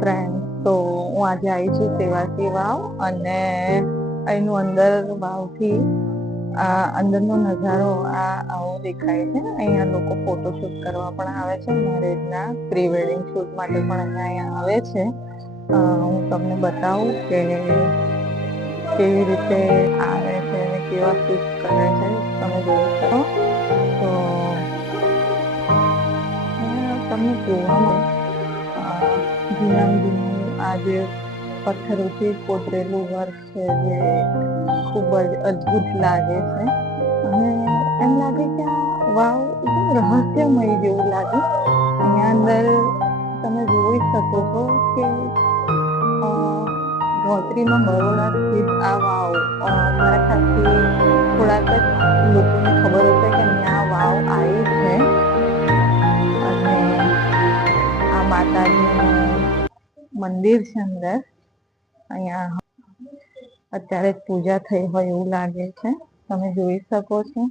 Friend, તો હું આજે આવી છું સેવાસી વાવ અને અહીંનું અંદર વાવથી અંદરનો નજારો આવો દેખાય છે. અહીંયા લોકો ફોટોશૂટ કરવા પણ આવે છે, મેરેજના પ્રી વેડિંગ શૂટ માટે પણ અહીંયા આવે છે. હું તમને બતાવું કે કેવી રીતે આવે છે અને કેવા શૂટ કરે છે. તમે જોઈ શકો તો તમને જોવામાં જૂના આ જે પથ્થરોથી કોતરેલું વર્ક છે જે ખૂબ જ અદ્ભુત લાગે છે. અને એમ લાગે કે આ વાવ એકદમ રહસ્યમય જેવું લાગે. અહીંયા અંદર તમે જોઈ શકો છો કે ગોત્રીમાં બરોડા સ્થિત આ વાવ મારા ખ્યાલથી થોડાક જ લોકોને ખબર હશે કે અહીંયા વાવ આવી છે. અને આ માતાજીનું મંદિર છે. અંદર અહીંયા અત્યારે પૂજા થઈ હોય એવું લાગે છે. તમે જોઈ શકો છો.